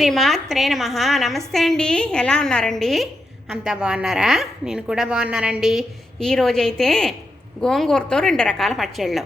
శ్రీమాత్రే నమ. నమస్తే అండి. ఎలా ఉన్నారండి? అంతా బాగున్నారా? నేను కూడా బాగున్నానండి. ఈరోజైతే గోంగూరతో రెండు రకాల పచ్చళ్ళు.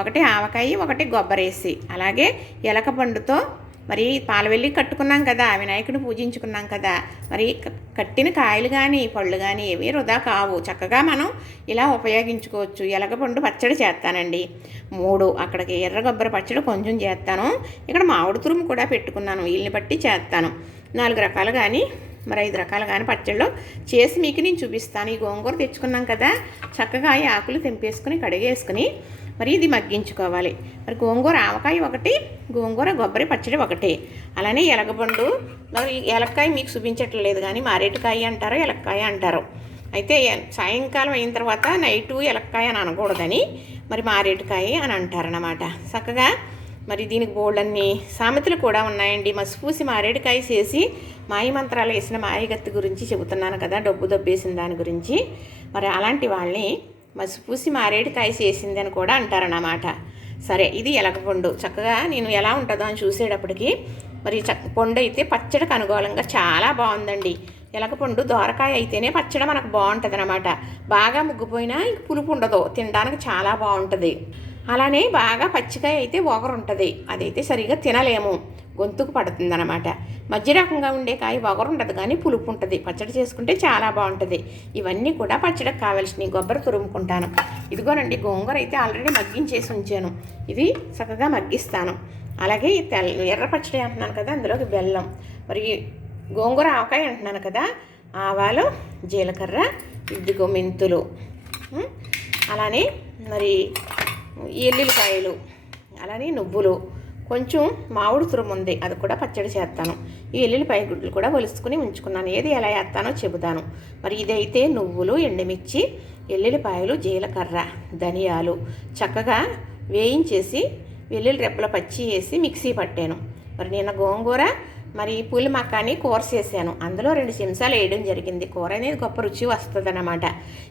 ఒకటి ఆవకాయ ఒకటి కొబ్బరేసి. అలాగే ఎలక పండుతో మరి పాలవెల్లి కట్టుకున్నాం కదా వినాయకుడిని పూజించుకున్నాం కదా మరి క- కట్టిన కాయలు కానీ పళ్ళు కానీ ఏవి వృధా కావు. చక్కగా మనం ఇలా ఉపయోగించుకోవచ్చు. ఎలగపండు పచ్చడి చేస్తానండి. మూడు అక్కడికి ఎర్ర కొబ్బరి పచ్చడి కొంచెం చేస్తాను. ఇక్కడ మామిడి తురుము కూడా పెట్టుకున్నాను. వీళ్ళని బట్టి చేస్తాను. నాలుగు రకాలు కానీ మరి ఐదు రకాలు కానీ పచ్చళ్ళు చేసి మీకు నేను చూపిస్తాను. ఈ గోంగూర తెచ్చుకున్నాం కదా చక్కగా ఈ ఆకులు తెంపేసుకుని కడిగేసుకుని మరి ఇది మగ్గించుకోవాలి. మరి గోంగూర ఆవకాయ ఒకటి గోంగూర కొబ్బరి పచ్చడి ఒకటి. అలానే ఎలగబండు మరి ఎలక్కాయ మీకు చూపించట్లేదు కానీ మారేటికాయ అంటారు ఎలక్కాయ అంటారు. అయితే సాయంకాలం అయిన తర్వాత నైటు ఎలక్కాయ అని అనకూడదని మరి మారేటికాయ అని అంటారన్నమాట. చక్కగా మరి దీనికి బోల్డన్ని సామెతలు కూడా ఉన్నాయండి. మసిపూసి మారేడుకాయ చేసి మాయ మంత్రాలు వేసిన మాయగత్తి గురించి చెబుతున్నాను కదా డబ్బు దబ్బేసిన దాని గురించి. మరి అలాంటి వాళ్ళని మసిపూసి మారేడుకాయ చేసింది అని కూడా అంటారన్నమాట. సరే ఇది ఎలకపండు చక్కగా నేను ఎలా ఉంటుందో అని చూసేటప్పటికి మరి చక్క పండు అయితే పచ్చడికి అనుకూలంగా చాలా బాగుందండి. ఎలకపండు దోరకాయ అయితేనే పచ్చడి మనకు బాగుంటుంది అనమాట బాగా ముగ్గిపోయినా ఇంక పులుపు ఉండదు తినడానికి చాలా బాగుంటుంది. అలానే బాగా పచ్చికాయ అయితే ఒగరు ఉంటుంది అదైతే సరిగా తినలేము. గొంతుకు పడుతుంది అనమాట మధ్య రకంగా ఉండే కాయ ఒగరు ఉండదు కానీ పులుపు ఉంటుంది పచ్చడి చేసుకుంటే చాలా బాగుంటుంది. ఇవన్నీ కూడా పచ్చడికి కావాల్సినవి. కొబ్బరి తురుముకుంటాను. ఇదిగోనండి గోంగూర అయితే ఆల్రెడీ మగ్గించేసి ఉంచాను. ఇది చక్కగా మగ్గిస్తాను. అలాగే ఈ తెల్ల ఎర్ర పచ్చడి అంటున్నాను కదా అందులోకి బెల్లం. మరి గోంగూర ఆవకాయ అంటున్నాను కదా ఆవాలు జీలకర్ర ఇదిగో మెంతులు. అలానే మరి ఎల్లుల్లిపాయలు అలానే నువ్వులు. కొంచెం మామిడి తురుము ఉంది అది కూడా పచ్చడి చేస్తాను. ఈ ఎల్లుల్లిపాయ గుడ్లు కూడా వలుసుకుని ఉంచుకున్నాను. ఏది ఎలా వేస్తానో చెబుతాను. మరి ఇదైతే నువ్వులు ఎండుమిర్చి ఎల్లుల్లిపాయలు జీలకర్ర ధనియాలు. చక్కగా వేయించేసి వెల్లుల్లి రెప్పల పచ్చి వేసి మిక్సీ పట్టాను. మరి నిన్న గోంగూర మరి పులి మక్కాని కూర చేశాను. అందులో రెండు చెంచాలు వేయడం జరిగింది. కూర అనేది గొప్ప రుచి వస్తుంది అనమాట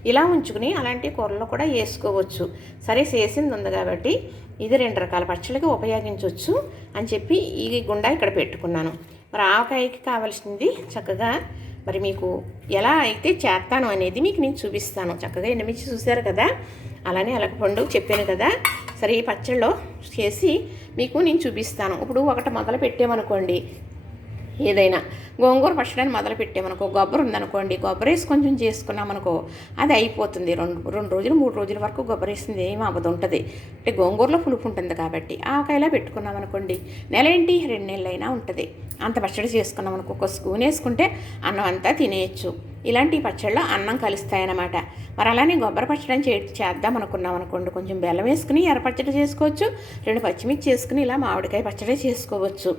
ఇలా ఉంచుకుని అలాంటి కూరలు కూడా వేసుకోవచ్చు. సరే చేసింది ఉంది కాబట్టి ఇది రెండు రకాల పచ్చళ్ళకి ఉపయోగించవచ్చు అని చెప్పి ఈ గుండా ఇక్కడ పెట్టుకున్నాను. మరి ఆవకాయకి కావాల్సింది చక్కగా మరి మీకు ఎలా అయితే చేస్తాను అనేది మీకు నేను చూపిస్తాను. చక్కగా ఎండుమిర్చి చూశారు కదా? అలానే అలకపండు చెప్పాను కదా? సరే ఈ పచ్చళ్ళలో చేసి మీకు నేను చూపిస్తాను. ఇప్పుడు ఒకటి మొదలు పెట్టామనుకోండి. ఏదైనా. గోంగూర పచ్చడిని మొదలుపెట్టామనుకో కొబ్బరి ఉందనుకోండి కొబ్బరి వేసి కొంచెం చేసుకున్నామనుకో అది అయిపోతుంది. రెండు రెండు రోజులు మూడు రోజుల వరకు కొబ్బరి వేసింది ఏమి అవ్వదు ఉంటుంది. అంటే గోంగూరలో పులుపు ఉంటుంది కాబట్టి ఆవకాయలా పెట్టుకున్నామనుకోండి నెల ఏంటి రెండు నెలలైనా ఉంటుంది. అంత పచ్చడి చేసుకున్నాం అనుకో ఒక స్పూన్ వేసుకుంటే అన్నం అంతా తినేయచ్చు. ఇలాంటి పచ్చళ్ళు అన్నం కలుస్తాయన్నమాట. మరి అలానే కొబ్బరి పచ్చడి చే చేద్దాం అనుకున్నాం అనుకోండి కొంచెం బెల్లం వేసుకుని ఎర్ర పచ్చడి చేసుకోవచ్చు రెండు పచ్చిమిర్చి చేసుకుని ఇలా మామిడికాయ పచ్చడి చేసుకోవచ్చు.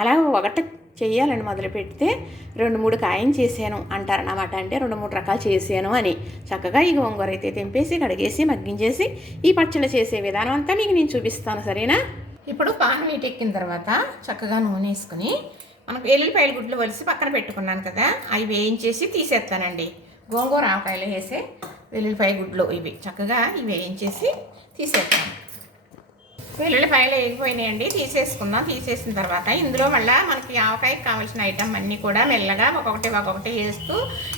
అలా ఒకటి చెయ్యాలని మొదలు పెడితే రెండు మూడు కాయం చేశాను అంటారన్నమాట. అంటే రెండు మూడు రకాలు చేశాను అని. చక్కగా ఈ గోంగూర అయితే తెంపేసి కడిగేసి మగ్గించేసి ఈ పచ్చళ్ళు చేసే విధానం అంతా మీకు నేను చూపిస్తాను సరేనా? ఇప్పుడు పాన్ వీటెక్కిన తర్వాత చక్కగా నూనె వేసుకుని మనకు ఎల్లుల్లిపాయల గుడ్లు వలిసి పక్కన పెట్టుకున్నాను కదా అవి వేయించేసి తీసేస్తానండి. గోంగూర ఆవకాయలు వేసే వెల్లుల్లిపాయ గుడ్లు ఇవి. చక్కగా ఇవి వేయించేసి తీసేస్తాను. వెల్లుల్లిపాయలు వేగిపోయినాయండి తీసేసుకుందాం. తీసేసిన తర్వాత ఇందులో మళ్ళీ మనకి ఆవకాయకి కావాల్సిన ఐటమ్ అన్నీ కూడా మెల్లగా ఒక్కొక్కటి ఒక్కొక్కటి వేస్తూ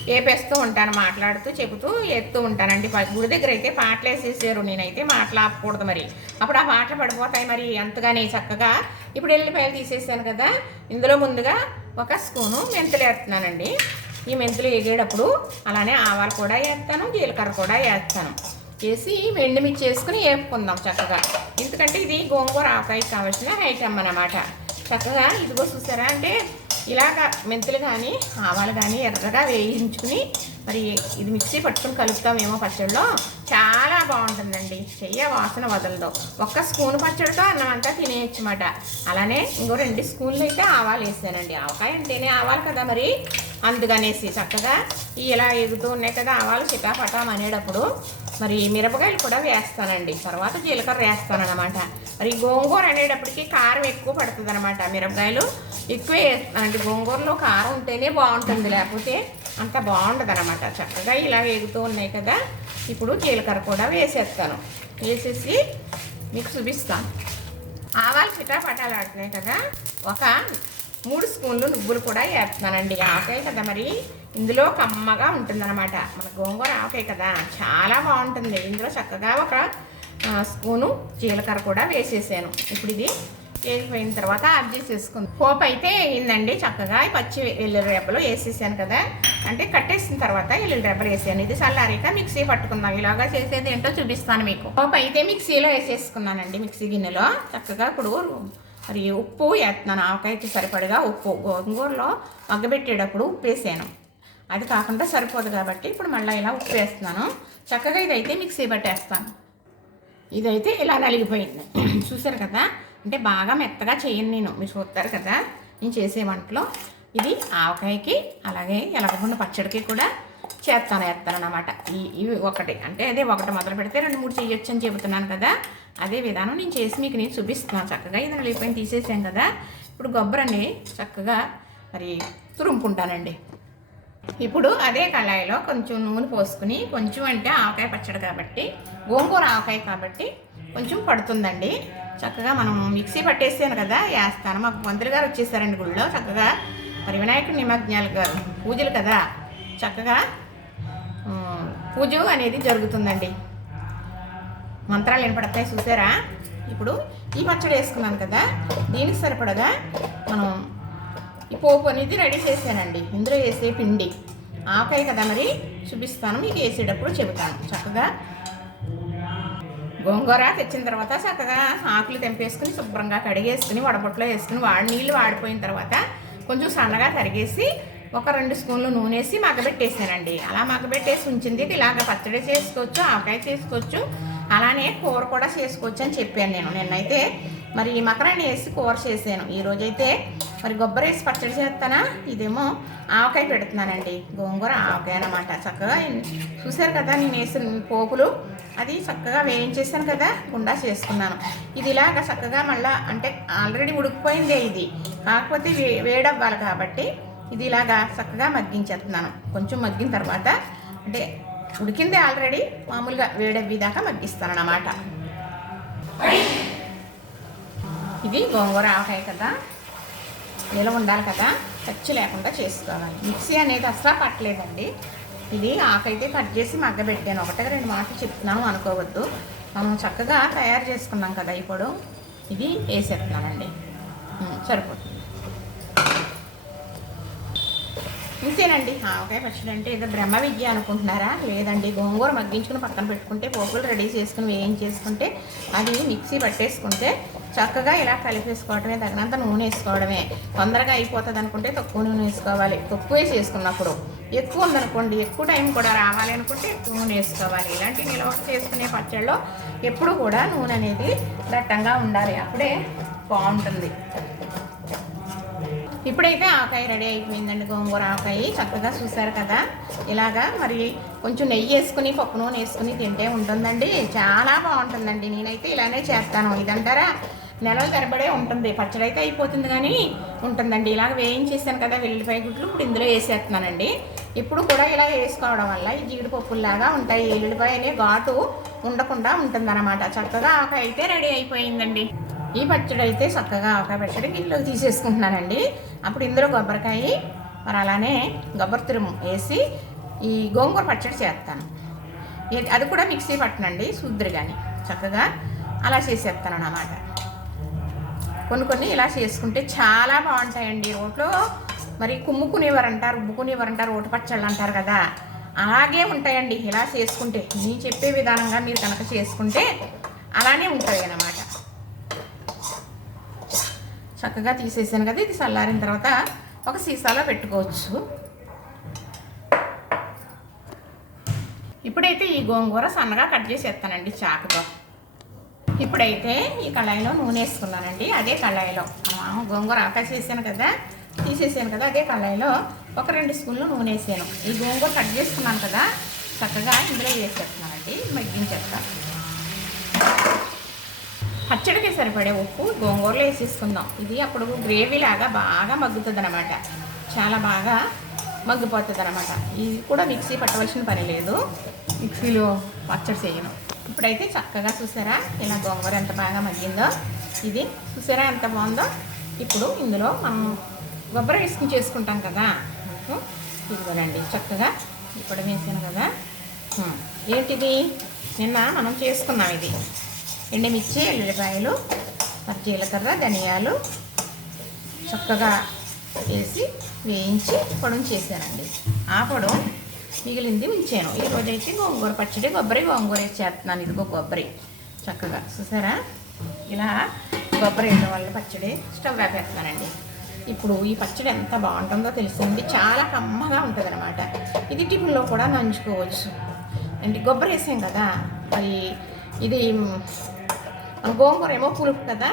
వేపేస్తూ ఉంటాను మాట్లాడుతూ చెబుతూ ఎత్తూ ఉంటానండి. గుడి దగ్గర అయితే పాటలు వేసేసారు. నేనైతే మాటలు ఆపకూడదు మరి. అప్పుడు ఆ పాటలు పడిపోతాయి మరి ఎంతగానే చక్కగా. ఇప్పుడు ఎల్లిపాయలు తీసేసాను కదా ఇందులో ముందుగా ఒక స్పూను మెంతులు వేస్తున్నానండి. ఈ మెంతులు వేగేటప్పుడు అలానే ఆవాలు కూడా వేస్తాను జీలకర్ర కూడా వేస్తాను. వేసి ఎండుమిర్చి వేసుకుని వేపుకుందాం చక్కగా. ఎందుకంటే ఇది గోంగూర ఆవకాయకి కావాల్సిన ఐటమ్ అన్నమాట. చక్కగా ఇదిగో చూసారా అంటే ఇలాగ మెంతులు కానీ ఆవాలు కానీ ఎర్రగా వేయించుకుని మరి ఇది మిక్సీ పట్టుకుని కలుపుతామేమో పచ్చడిలో చాలా బాగుంటుందండి. చెయ్య వాసన వదలదు. ఒక్క స్పూన్ పచ్చడితో అన్నం అంతా తినేయచ్చు అలానే ఇంకో రెండు స్పూన్లు అయితే ఆవాలు వేసానండి. ఆవకాయ అంటేనే ఆవాలు కదా మరి? అందుకనేసి చక్కగా ఇలా ఎగుతూ ఉన్నాయి కదా ఆవాలు చిటాపటాం అనేటప్పుడు మరి మిరపకాయలు కూడా వేస్తానండి. తర్వాత జీలకర్ర వేస్తానన్నమాట. మరి గోంగూర అనేటప్పటికి కారం ఎక్కువ పడుతుంది అనమాట మిరపకాయలు ఎక్కువే వేస్తానండి. గోంగూరలో కారం ఉంటేనే బాగుంటుంది. లేకపోతే అంత బాగుండదు అనమాట చక్కగా ఇలా వేగుతూ ఉన్నాయి కదా. ఇప్పుడు జీలకర్ర కూడా వేసేస్తాను. వేసేసి మీకు చూపిస్తాను. ఆవాలు చిటాపటాలు ఆడుతున్నాయి కదా. ఒక మూడు స్పూన్లు నువ్వులు కూడా వేస్తున్నానండి. ఆవకాయ కదా మరి. ఇందులో కమ్మగా ఉంటుందన్నమాట. మన గోంగూర ఆవకాయ కదా. చాలా బాగుంటుంది. ఇందులో చక్కగా ఒక స్పూను జీలకర్ర కూడా వేసేసాను. ఇప్పుడు ఇది వేసిపోయిన తర్వాత ఆఫ్ చేసేసుకుంది. పోపు అయితే వేయిందండి. చక్కగా పచ్చి ఎల్లుల్లి రెబ్బలు వేసేసాను కదా. అంటే కట్టేసిన తర్వాత ఎల్లుల్లి రెబ్బలు వేసాను. ఇది చల్లారిక మిక్సీ పట్టుకుందాం. ఇలాగా చేసేది ఏంటో చూపిస్తాను మీకు. పోపు అయితే మిక్సీలో వేసేసుకున్నానండి మిక్సీ గిన్నెలో. చక్కగా ఇప్పుడు మరి ఉప్పు వేస్తున్నాను ఆవకాయకి సరిపడగా ఉప్పు. గోంగూరలో మగ్గబెట్టేటప్పుడు ఉప్పు వేసాను. అది కాకుండా సరిపోదు కాబట్టి ఇప్పుడు మళ్ళీ ఇలా ఉప్పు వేస్తున్నాను. చక్కగా ఇదైతే మిక్సీ పట్టేస్తాను. ఇదైతే ఇలా నలిగిపోయింది. చూసారు కదా? అంటే బాగా మెత్తగా చేయను నేను. మీరు చూస్తారు కదా? నేను చేసే వంటలో ఇది ఆవకాయకి అలాగే ఎలగకుండా పచ్చడికి కూడా చేస్తాను వేస్తాను అనమాట ఈ ఇవి ఒకటి. అంటే అదే ఒకటి మొదలు పెడితే రెండు మూడు చేయొచ్చు అని చెబుతున్నాను కదా. అదే విధానం నేను చేసి మీకు నేను చూపిస్తున్నాను చక్కగా ఇది నలిగిపోయింది తీసేసాం కదా. ఇప్పుడు గొబ్బరాన్ని చక్కగా మరి తురుముకుంటానండి. ఇప్పుడు అదే కళాయిలో కొంచెం నూనె పోసుకుని కొంచెం అంటే ఆవకాయ పచ్చడి కాబట్టి గోంగూర ఆవకాయ కాబట్టి కొంచెం పడుతుందండి. చక్కగా మనం మిక్సీ పట్టేసాను కదా వేస్తాను. మాకు మంత్రి గారు వచ్చేసారండి గుళ్ళో. చక్కగా మరి వినాయకుడు నిమజ్ఞాలు గారు పూజలు కదా. చక్కగా పూజ అనేది జరుగుతుందండి. మంత్రాలు వినపడతాయి చూసారా? ఇప్పుడు ఈ పచ్చడి వేసుకున్నాను కదా దీనికి సరిపడగా మనం ఈ పోపు అనేది రెడీ చేశానండి. ఇందులో వేసే పిండి. ఆకాయ కదా మరి చూపిస్తాను మీకు వేసేటప్పుడు చెబుతాను. చక్కగా గోంగూర తెచ్చిన తర్వాత చక్కగా ఆకులు తెంపేసుకుని శుభ్రంగా కడిగేసుకుని వడపొట్లో వేసుకుని వాడి నీళ్ళు వాడిపోయిన తర్వాత కొంచెం సన్నగా తరిగేసి ఒక రెండు స్పూన్లు నూనె వేసి మగ్గబెట్టేసానండి. అలా మగ్గబెట్టేసి ఉంచింది. ఇలాగ పచ్చడి చేసుకోవచ్చు ఆవకాయ చేసుకోవచ్చు అలానే కూర కూడా చేసుకోవచ్చు అని చెప్పాను నేను. నిన్నైతే మరి ఈ మకరాన్ని వేసి కూర చేశాను. ఈరోజైతే మరి కొబ్బరి వేసి పచ్చడి చేస్తానా? ఇదేమో ఆవకాయ పెడుతున్నానండి. గోంగూర ఆవకాయ అన్నమాట. చక్కగా చూశారు కదా నేను వేసిన పోపులు? అది చక్కగా వేయించేసాను కదా గుండా చేసుకున్నాను. ఇది ఇలాగ చక్కగా మళ్ళీ అంటే ఆల్రెడీ ఉడికిపోయిందే ఇది. కాకపోతే వే వేడవ్వాలి కాబట్టి ఇది ఇలాగా చక్కగా మగ్గించేస్తున్నాను. కొంచెం మగ్గిన తర్వాత అంటే ఉడికింది ఆల్రెడీ మామూలుగా వేడవ్వేదాకా మగ్గిస్తాను అన్నమాట ఇది గోంగూర ఆవకాయ కదా. నిలవ ఉండాలి కదా. ఖర్చు లేకుండా చేసుకోవాలి. మిక్సీ అనేది అసలు పట్టలేదండి. ఇది ఆకైతే కట్ చేసి మగ్గబెట్టాను. ఒకటే రెండు మాటలు చెప్తున్నాను అనుకోవద్దు. మనం చక్కగా తయారు చేసుకున్నాం కదా ఇప్పుడు ఇది వేసేస్తున్నానండి. సరిపోతుంది. ఇంతేనండి ఆవకాయ పచ్చడి అంటే ఏదో బ్రహ్మ విద్య అనుకుంటున్నారా? లేదండి గోంగూర మగ్గించుకుని పక్కన పెట్టుకుంటే పోపులు రెడీ చేసుకుని వేయించేసుకుంటే అది మిక్సీ పట్టేసుకుంటే చక్కగా ఇలా కలిపేసుకోవడమే తగినంత నూనె వేసుకోవడమే. తొందరగా అయిపోతుంది అనుకుంటే తక్కువ నూనె వేసుకోవాలి. తక్కువ చేసుకున్నప్పుడు. ఎక్కువ ఉందనుకోండి ఎక్కువ టైం కూడా రావాలి అనుకుంటే ఎక్కువ నూనె వేసుకోవాలి. ఇలాంటి నిల్వ చేసుకునే పచ్చళ్ళలో ఎప్పుడు కూడా నూనె అనేది దట్టంగా ఉండాలి. అప్పుడే బాగుంటుంది. ఇప్పుడైతే ఆకాయ రెడీ అయిపోయిందండి గోంగూర ఆకాయ చక్కగా చూసారు కదా? ఇలాగా మరి కొంచెం నెయ్యి వేసుకుని పప్పు నూనె వేసుకుని తింటే ఉంటుందండి. చాలా బాగుంటుందండి. నేనైతే ఇలానే చేస్తాను. ఇదంటారా? నెలల తరబడే ఉంటుంది. పచ్చడి అయితే అయిపోతుంది కానీ ఉంటుందండి. ఇలాగ వేయించేసాను కదా వెల్లిపాయ గుడ్లు. ఇప్పుడు ఇందులో వేసేస్తున్నానండి. ఇప్పుడు కూడా ఇలా వేసుకోవడం వల్ల ఈ జీడిపప్పుల్లాగా ఉంటాయి. ఎల్లుల్లిపాయ అనే ఘాటు ఉండకుండా ఉంటుందన్నమాట. చక్కగా ఆవకాయ అయితే రెడీ అయిపోయిందండి. ఈ పచ్చడి అయితే చక్కగా ఆవకాయ పచ్చడి గిన్నెలోకి తీసేసుకుంటున్నానండి. అప్పుడు ఇందులో కొబ్బరికాయ మరి అలానే కొబ్బరి తురుము వేసి ఈ గోంగూర పచ్చడి చేస్తాను. అది కూడా మిక్సీ పట్టనండి శుద్ధిరి కానీ చక్కగా అలా చేసేస్తాను అన్నమాట. కొన్ని కొన్ని ఇలా చేసుకుంటే చాలా బాగుంటాయండి రోట్లో. మరి కుమ్ముకునేవారు అంటారు రుబ్బుకునేవారు రోటి పచ్చళ్ళు అంటారు కదా. అలాగే ఉంటాయండి. ఇలా చేసుకుంటే నేను చెప్పే విధానంగా మీరు కనుక చేసుకుంటే అలానే ఉంటాయి అన్నమాట. చక్కగా తీసేసాను కదా ఇది చల్లారిన తర్వాత ఒక సీసాలో పెట్టుకోవచ్చు. ఇప్పుడైతే ఈ గోంగూర సన్నగా కట్ చేసేస్తానండి చాకుతో. ఇప్పుడైతే ఈ కళాయిలో నూనె వేసుకున్నానండి అదే కళాయిలో. మనం గోంగూర ఆకాశ చేసాను కదా తీసేసాను కదా అదే కళాయిలో ఒక రెండు స్పూన్లు నూనె వేసాను. ఈ గోంగూర కట్ చేసుకున్నాను కదా చక్కగా ఇందులో వేసేస్తున్నానండి మగ్గించేస్తాను పచ్చడికి సరిపడే ఉప్పు గోంగూరలో వేసేసుకుందాం. ఇది అప్పుడు గ్రేవీ లాగా బాగా మగ్గుతుంది అనమాట చాలా బాగా మగ్గిపోతుంది అనమాట ఇది కూడా మిక్సీ పట్టవలసిన పని లేదు. మిక్సీలో పచ్చడి చేయను. ఇప్పుడైతే చక్కగా చూసారా? ఇలా గోంగూర ఎంత బాగా మగ్గిందో. ఇది చూసారా ఎంత బాగుందో? ఇప్పుడు ఇందులో మనం కొబ్బరి వేసుకుని చేసుకుంటాం కదా. ఇదిగోనండి చక్కగా ఇప్పుడు వేసాను కదా. ఏంటిది? నిన్న మనం చేసుకున్నాం ఇది. ఎండుమిర్చి ఎల్లుల్లిపాయలు మరి జీలకర్ర ధనియాలు చక్కగా వేసి వేయించి పొడం చేశానండి. ఆ పొడం మిగిలింది ఉంచాను. ఈరోజైతే గోంగూర పచ్చడి కొబ్బరి గోంగూర చేస్తున్నాను. ఇదిగో కొబ్బరి. చక్కగా చూసారా? ఇలా కొబ్బరి వేయడం వల్ల పచ్చడి స్టవ్ ఆపేస్తానండి ఇప్పుడు ఈ పచ్చడి ఎంత బాగుంటుందో తెలిసింది చాలా కమ్మగా ఉంటుంది అనమాట ఇది టిఫిన్లో కూడా నంచుకోవచ్చు. అంటే కొబ్బరి వేసాం కదా అది ఇది గోంగూర ఏమో పులుపు కదా?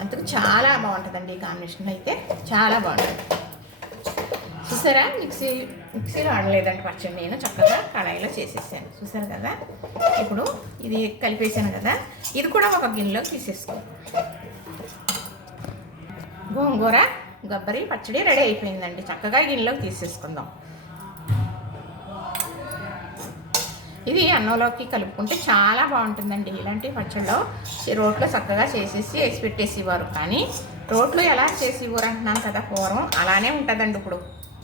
అందుకు చాలా బాగుంటుందండి ఈ కాంబినేషన్ అయితే. చాలా బాగుంటుంది. చూసారా? మిక్సీ మిక్సీలో ఆడలేదండి పచ్చడి. నేను చక్కగా కళాయిలో చేసేసాను. చూసారు కదా? ఇప్పుడు ఇది కలిపేసాను కదా? ఇది కూడా ఒక గిన్నెలోకి తీసేసుకో. గోంగూర కొబ్బరి పచ్చడి రెడీ అయిపోయిందండి. చక్కగా గిన్నెలోకి తీసేసుకుందాం. ఇది అన్నంలోకి కలుపుకుంటే చాలా బాగుంటుందండి ఇలాంటి పచ్చళ్ళు. రోట్లో చక్కగా చేసేసి వేసి పెట్టేసేవారు. కానీ రోట్లో ఎలా చేసేవారు అంటున్నాను కదా పూర్వం అలానే ఉంటుందండి ఇప్పుడు.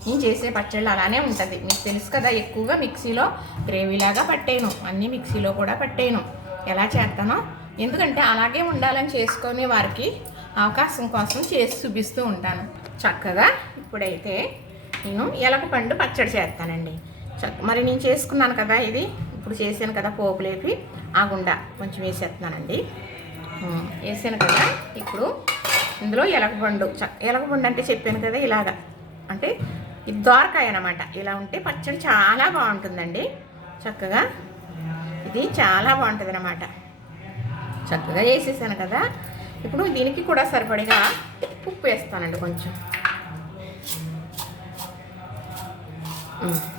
నేను చేసే పచ్చళ్ళు అలానే ఉంటుంది. మీకు తెలుసు కదా ఎక్కువగా మిక్సీలో గ్రేవీలాగా పట్టేను అన్నీ మిక్సీలో కూడా పట్టేను ఎలా చేస్తానో? ఎందుకంటే అలాగే ఉండాలని చేసుకొని వారికి అవకాశం కోసం చేసి చూపిస్తూ ఉంటాను. చక్కగా ఇప్పుడైతే నేను ఎలక పండు పచ్చడి చేస్తానండి. చక్క మరి నేను చేసుకున్నాను కదా ఇది. ఇప్పుడు చేశాను కదా పోపు లేపి ఆ గుండ కొంచెం వేసేస్తున్నానండి. వేసాను కదా. ఇప్పుడు ఇందులో ఎలకబండు ఎలకబండు అంటే చెప్పాను కదా ఇలాగా. అంటే ఇది దోరకాయ అనమాట ఇలా ఉంటే పచ్చడి చాలా బాగుంటుందండి. చక్కగా ఇది చాలా బాగుంటుంది అనమాట చక్కగా వేసేసాను కదా. ఇప్పుడు దీనికి కూడా సరిపడిగా ఉప్పు వేస్తానండి కొంచెం.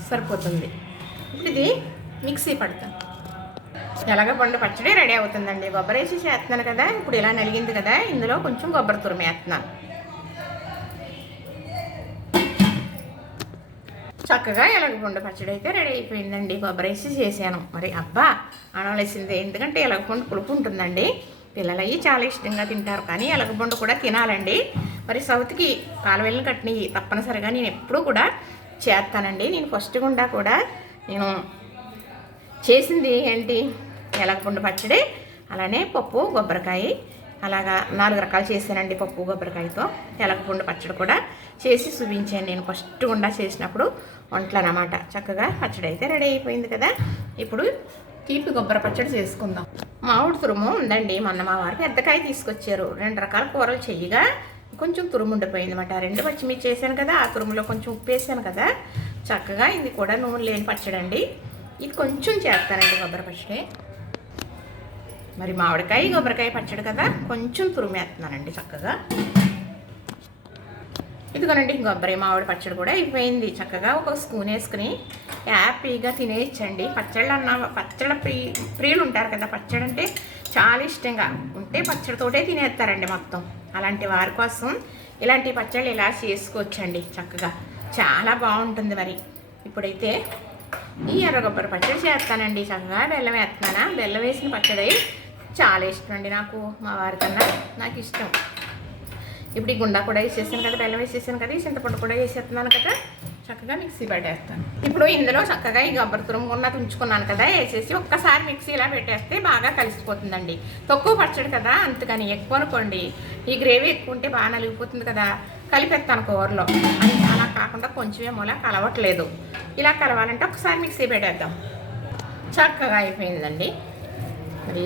సరిపోతుంది. ఇప్పుడు ఇది మిక్సీ పడతాను ఎలాగ పండు పచ్చడి రెడీ అవుతుందండి. కొబ్బరి వేసి చేస్తున్నాను కదా ఇప్పుడు ఇలా నలిగింది కదా ఇందులో కొంచెం కొబ్బరి తురుము వేస్తున్నాను. చక్కగా ఎలగపండు పచ్చడి అయితే రెడీ అయిపోయిందండి. కొబ్బరి వేసి చేశాను. మరి అబ్బా అనవలసిందే ఎందుకంటే ఎలగపండు పులుపు ఉంటుందండి. పిల్లలు అవి చాలా ఇష్టంగా తింటారు. కానీ ఎలగపండు కూడా తినాలండి. మరి సౌత్కి కాలువెళ్ళని కట్టినవి తప్పనిసరిగా నేను ఎప్పుడూ కూడా చేస్తానండి. నేను ఫస్ట్ గుండా కూడా నేను చేసింది ఏంటి? ఎలగపండు పచ్చడి అలానే పప్పు కొబ్బరికాయ అలాగా నాలుగు రకాలు చేశానండి పప్పు కొబ్బరికాయతో. ఎలగపండు పచ్చడి కూడా చేసి చూపించాను నేను ఫస్ట్ గుండా చేసినప్పుడు వంటలు అనమాట చక్కగా పచ్చడి అయితే రెడీ అయిపోయింది కదా. ఇప్పుడు తీపి కొబ్బరి పచ్చడి చేసుకుందాం. మామిడి తురుము ఉందండి. మొన్న మా వారు పెద్దకాయ తీసుకొచ్చారు. రెండు రకాల కూరలు చెయ్యగా. కొంచెం తురుము ఉండిపోయింది అనమాట రెండు పచ్చిమిర్చి వేసాను కదా. ఆ తురుములో కొంచెం ఉప్పు వేసాను కదా. చక్కగా ఇది కూడా నూనె లేని పచ్చడి అండి ఇది కొంచెం చేస్తానండి కొబ్బరి పచ్చడి. మరి మామిడికాయ కొబ్బరికాయ పచ్చడి కదా కొంచెం తురిమేస్తున్నానండి చక్కగా. ఇదిగోనండి కొబ్బరి మామిడి పచ్చడి కూడా అయిపోయింది. చక్కగా ఒక స్పూన్ వేసుకుని హ్యాపీగా తినేయచ్చండి. పచ్చళ్ళు అన్న పచ్చళ్ళ ప్రీ ప్రియులు ఉంటారు కదా పచ్చడి అంటే చాలా ఇష్టంగా ఉంటే పచ్చడితోటే తినేస్తారండి మొత్తం. అలాంటి వారి కోసం ఇలాంటి పచ్చళ్ళు ఇలా చేసుకోవచ్చండి చక్కగా. చాలా బాగుంటుంది మరి. ఇప్పుడైతే ఈ ఎర్ర పచ్చడి చేస్తానండి. చక్కగా బెల్లం వేస్తున్నానా? బెల్లం వేసిన పచ్చడి చాలా ఇష్టం అండి నాకు మా వారికన్నా నాకు ఇష్టం. ఇప్పుడు ఈ గుండా కూడా వేసేసాను కదా బెల్లం వేసేసాను కదా ఈ చింతపండు కూడా వేసేస్తున్నాను కదా చక్కగా మిక్సీ పెట్టేస్తాను. ఇప్పుడు ఇందులో చక్కగా ఈ కొబ్బరి తురుము ఉన్న ఉంచుకున్నాను కదా వేసేసి ఒక్కసారి మిక్సీ ఇలా పెట్టేస్తే బాగా కలిసిపోతుందండి. తక్కువ పచ్చడి కదా అందుకని ఎక్కువ అనుకోండి. ఈ గ్రేవీ ఎక్కువ ఉంటే బాగా నలిగిపోతుంది కదా కలిపేస్తాను కూరలో. అది కాకుండా కొంచెం మూల కలవట్లేదు. ఇలా కలవాలంటే ఒకసారి మిక్సీ పెట్టేద్దాం. చక్కగా అయిపోయిందండి. మరి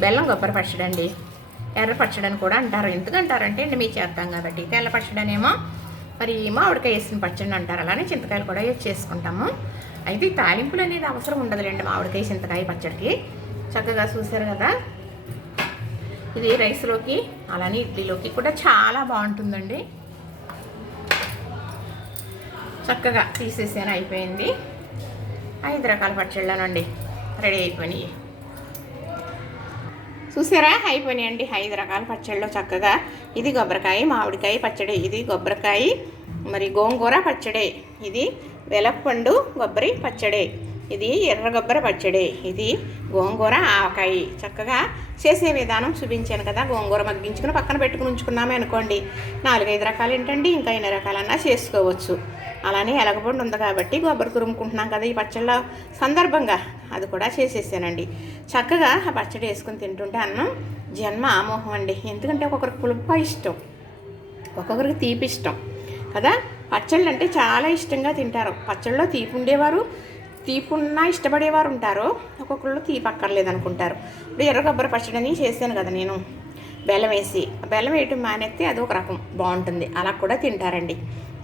బెల్లం కొబ్బరి పచ్చడి అండి ఎర్ర పచ్చడి అని కూడా అంటారు. ఎందుకంటారంటే అండి మీకు చేద్దాం కాబట్టి. తెల్ల పచ్చడి అనేమో మరి మామిడికాయ వేసిన పచ్చడి అంటారు. అలానే చింతకాయలు కూడా చేసుకుంటాము. అయితే తాలింపులు అనేది అవసరం ఉండదులేండి మామిడికాయ చింతకాయ పచ్చడికి. చక్కగా చూసారు కదా? ఇది రైస్లోకి అలానే ఇడ్లీలోకి కూడా చాలా బాగుంటుందండి. చక్కగా తీసేసాను అయిపోయింది. ఐదు రకాల పచ్చళ్ళనండి రెడీ అయిపోయినాయి. చూసారా? అయిపోయినాయండి ఐదు రకాల పచ్చళ్ళు చక్కగా. ఇది కొబ్బరికాయ మామిడికాయ పచ్చడి ఇది కొబ్బరికాయ మరి గోంగూర పచ్చడి ఇది వెలప్పండు కొబ్బరి పచ్చడి ఇది ఎర్ర ఎర్రగొబ్బర పచ్చడి ఇది గోంగూర ఆవకాయ. చక్కగా చేసే విధానం చూపించాను కదా. గోంగూర మగ్గించుకుని పక్కన పెట్టుకుని ఉంచుకున్నామే అనుకోండి. నాలుగైదు రకాలు ఏంటండి? ఇంకా ఎన్ని రకాలన్నా చేసుకోవచ్చు. అలానే ఎలగబండి ఉంది కాబట్టి కొబ్బరి తురుముకుంటున్నాం కదా ఈ పచ్చళ్ళ సందర్భంగా. అది కూడా చేసేసానండి. చక్కగా ఆ పచ్చడి వేసుకుని తింటుంటే అన్నం జన్మ ఆమోహం అండి. ఎందుకంటే ఒక్కొక్కరికి పులుపు ఇష్టం. ఒక్కొక్కరికి తీపి ఇష్టం. కదా? పచ్చళ్ళు అంటే చాలా ఇష్టంగా తింటారు. పచ్చళ్ళలో తీపి ఉండేవారు తీపి ఉన్నా ఇష్టపడేవారు ఉంటారు. ఒక్కొక్కళ్ళు తీపి అక్కర్లేదు అనుకుంటారు ఇప్పుడు ఎర్ర కొబ్బరి పచ్చడిని చేశాను కదా నేను. బెల్లం వేసి. బెల్లం వేయటం మానేస్తే అది ఒక రకం. బాగుంటుంది. అలా కూడా తింటారండి.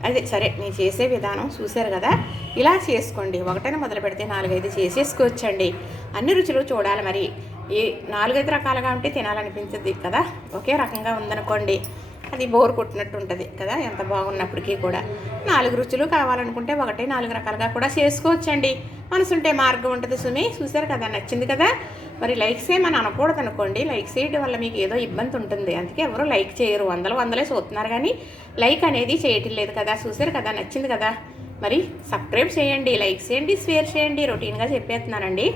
అదే సరే నేను చేసే విధానం చూశారు కదా? ఇలా చేసుకోండి. ఒకటైనా మొదలు పెడితే నాలుగైదు చేసేసుకోవచ్చండి. అన్ని రుచులు చూడాలి మరి. ఏ నాలుగైదు రకాలుగా ఉంటే తినాలనిపించదు కదా? ఒకే రకంగా ఉందనుకోండి. అది బోర్ కొట్టినట్టు ఉంటుంది కదా? ఎంత బాగున్నప్పటికీ కూడా. నాలుగు రుచులు కావాలనుకుంటే ఒకటే నాలుగు రకాలుగా కూడా చేసుకోవచ్చండి. మనసుంటే మార్గం ఉంటుంది సుమి. చూశారు కదా? నచ్చింది కదా? మరి లైక్స్ ఏమని అనకూడదు అనుకోండి లైక్ చేయడం వల్ల మీకు ఏదో ఇబ్బంది ఉంటుంది. అందుకే ఎవరు లైక్ చేయరు. వందలు వందలే చూస్తున్నారు కానీ లైక్ అనేది చేయటం లేదు కదా. చూశారు కదా? నచ్చింది కదా? మరి సబ్స్క్రైబ్ చేయండి లైక్ చేయండి షేర్ చేయండి. రొటీన్గా చెప్పేస్తున్నానండి.